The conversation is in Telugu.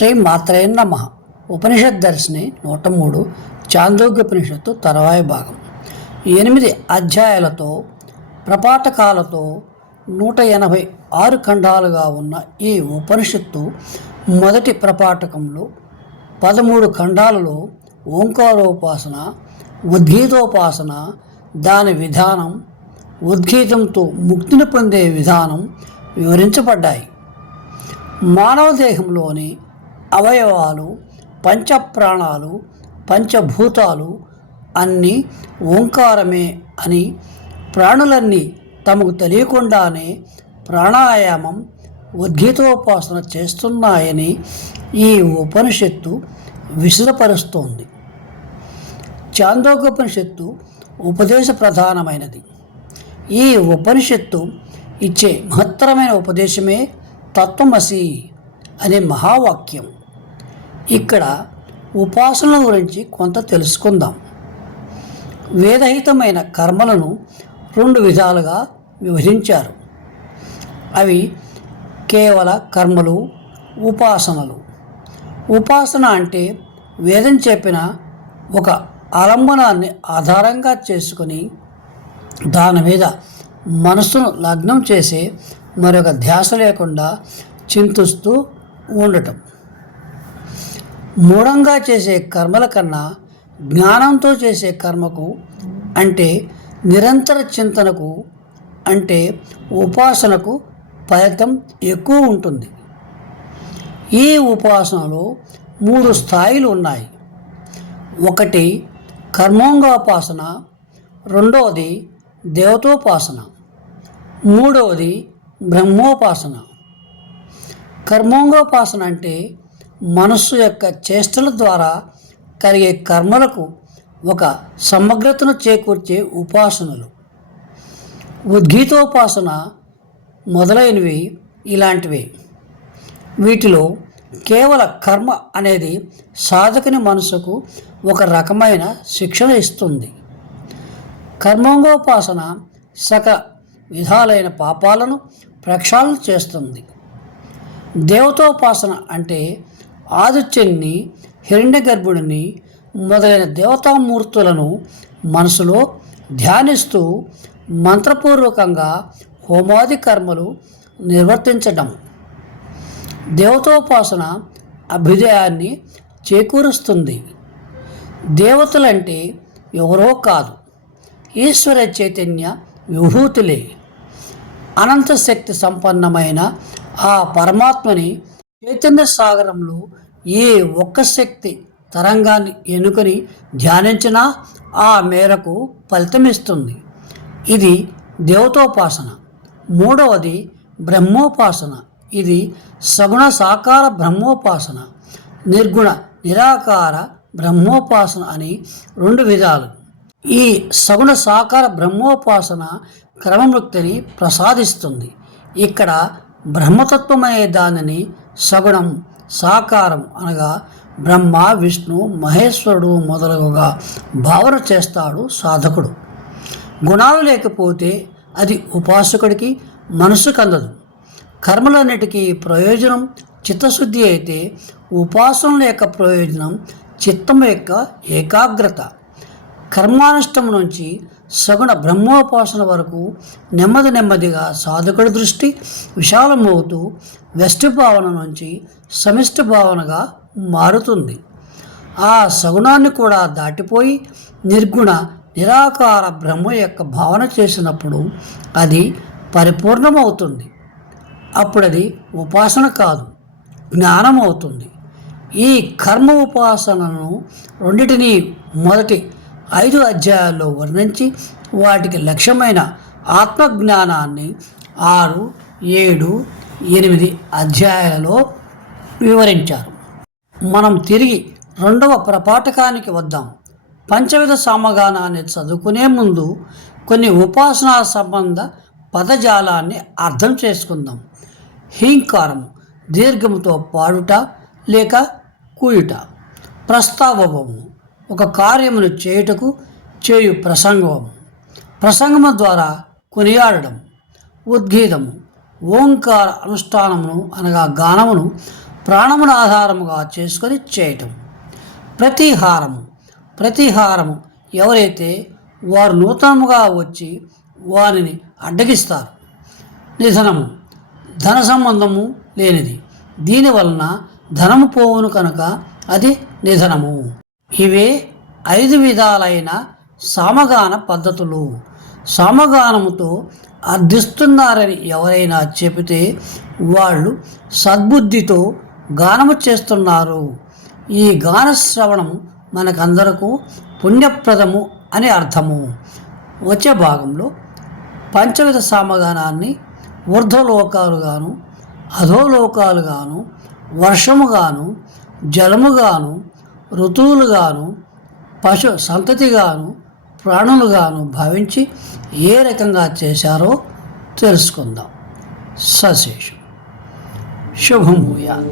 శ్రీ మాత్రే నమః. ఉపనిషత్ దర్శిని 103 చాందోగ్యోపనిషత్తు తర్వాయి భాగం. 8 అధ్యాయాలతో ప్రపాఠకాలతో 186 ఖండాలుగా ఉన్న ఈ ఉపనిషత్తు మొదటి ప్రపాఠకంలో 13 ఖండాలలో ఓంకారోపాసన, ఉద్గీతోపాసన, దాని విధానం, ఉద్గీతంతో ముక్తిని పొందే విధానం వివరించబడ్డాయి. మానవ దేహంలోని అవయవాలు, పంచప్రాణాలు, పంచభూతాలు అన్నీ ఓంకారమే అని, ప్రాణులన్నీ తమకు తెలియకుండానే ప్రాణాయామం, ఉద్గీతోపాసన చేస్తున్నాయని ఈ ఉపనిషత్తు విశదపరుస్తోంది. చాందోగ్యోపనిషత్తు ఉపదేశ ప్రధానమైనది. ఈ ఉపనిషత్తు ఇచ్చే మహత్తరమైన ఉపదేశమే తత్వమసి అనే మహావాక్యం. ఇక్కడ ఉపాసనల గురించి కొంత తెలుసుకుందాం. వేదహితమైన కర్మలను 2 విధాలుగా విభజించారు. అవి కేవల కర్మలు, ఉపాసనలు. ఉపాసన అంటే వేదం చెప్పిన ఒక ఆలంబనాన్ని ఆధారంగా చేసుకుని దాని మీద మనస్సును లగ్నం చేసే మరొక ధ్యాస లేకుండా చింతిస్తూ ఉండటం. మూఢంగా చేసే కర్మల కన్నా జ్ఞానంతో చేసే కర్మకు, అంటే నిరంతర చింతనకు, అంటే ఉపాసనకు ఫలితం ఎక్కువ ఉంటుంది. ఈ ఉపాసనలో 3 స్థాయిలు ఉన్నాయి. ఒకటి కర్మోంగోపాసన, రెండవది దేవతోపాసన, మూడవది బ్రహ్మోపాసన. కర్మోంగోపాసన అంటే మనస్సు యొక్క చేష్టల ద్వారా కలిగే కర్మలకు ఒక సమగ్రతను చేకూర్చే ఉపాసనలు. ఉద్గీతోపాసన మొదలైనవి ఇలాంటివే. వీటిలో కేవల కర్మ అనేది సాధకుని మనసుకు ఒక రకమైన శిక్షణ ఇస్తుంది. కర్మోంగోపాసన సకల విధాలైన పాపాలను ప్రక్షాళన చేస్తుంది. దేవతోపాసన అంటే ఆదిత్యుని, హిరణ్యగర్భుడిని మొదలైన దేవతామూర్తులను మనసులో ధ్యానిస్తూ మంత్రపూర్వకంగా హోమాది కర్మలు నిర్వర్తించడం. దేవతోపాసన అభ్యుదయాన్ని చేకూరుస్తుంది. దేవతలంటే ఎవరో కాదు, ఈశ్వర చైతన్య విభూతులే. అనంత శక్తి సంపన్నమైన ఆ పరమాత్మని చైతన్య సాగరంలో ఏ ఒక్క శక్తి తరంగాన్ని ఎన్నుకొని ధ్యానించినా ఆ మేరకు ఫలితమిస్తుంది. ఇది దేవతోపాసన. మూడవది బ్రహ్మోపాసన. ఇది సగుణ సాకార బ్రహ్మోపాసన, నిర్గుణ నిరాకార బ్రహ్మోపాసన అని 2 విధాలు. ఈ సగుణ సాకార బ్రహ్మోపాసన క్రమముక్తిని ప్రసాదిస్తుంది. ఇక్కడ బ్రహ్మతత్వం అనే దానిని సగుణం, సాకారం అనగా బ్రహ్మ, విష్ణు, మహేశ్వరుడు మొదలగుగా భావన చేస్తాడు సాధకుడు. గుణాలు లేకపోతే అది ఉపాసకుడికి మనసుకు అందదు. కర్మలన్నిటికీ ప్రయోజనం చిత్తశుద్ధి అయితే ఉపాసనల యొక్క ప్రయోజనం చిత్తం యొక్క ఏకాగ్రత. కర్మానుష్టం నుంచి సగుణ బ్రహ్మోపాసన వరకు నెమ్మదిగా సాధకుడి దృష్టి విశాలమవుతూ వ్యష్టి భావన నుంచి సమిష్టి భావనగా మారుతుంది. ఆ సగుణాన్ని కూడా దాటిపోయి నిర్గుణ నిరాకార బ్రహ్మ యొక్క భావన చేసినప్పుడు అది పరిపూర్ణమవుతుంది. అప్పుడది ఉపాసన కాదు, జ్ఞానం అవుతుంది. ఈ కర్మ ఉపాసనను రెండింటినీ మొదటి 5 అధ్యాయాల్లో వర్ణించి వాటికి లక్ష్యమైన ఆత్మజ్ఞానాన్ని 6, 7, 8 అధ్యాయాలలో వివరించారు. మనం తిరిగి 2వ ప్రపాఠకానికి వద్దాం. పంచవిధ సామగానాన్ని చదువుకునే ముందు కొన్ని ఉపాసనా సంబంధ పదజాలాన్ని అర్థం చేసుకుందాం. హీంకారము దీర్ఘముతో పాడుట లేక కూయుట. ప్రస్తావము ఒక కార్యమును చేయుటకు చేయు ప్రసంగము. ప్రసంగము ద్వారా కొనియాడడం. ఉద్గీతము ఓంకార అనుష్ఠానమును అనగా గానమును ప్రాణమును ఆధారముగా చేసుకొని చేయటం. ప్రతిహారము ఎవరైతే వారు నూతనముగా వచ్చి వారిని అడ్డగిస్తారు. నిధనము ధన సంబంధము లేనిది, దీనివలన ధనము పోవును కనుక అది నిధనము. ఇవే 5 విధాలైన సామగాన పద్ధతులు. సామగానముతో అర్థిస్తున్నారని ఎవరైనా చెబితే వాళ్ళు సద్బుద్ధితో గానము చేస్తున్నారు. ఈ గాన శ్రవణము మనకందరకు పుణ్యప్రదము అని అర్థము. వచ్చే భాగంలో పంచవిధ సామగానాన్ని ఊర్ధ్వలోకాలుగాను, అధోలోకాలుగాను, వర్షముగాను, జలముగాను, ఋతువులుగాను, పశు సంతతిగాను, ప్రాణులుగాను భావించి ఏ రకంగా చేశారో తెలుసుకుందాం. సశేషం. శుభం భూయాత్.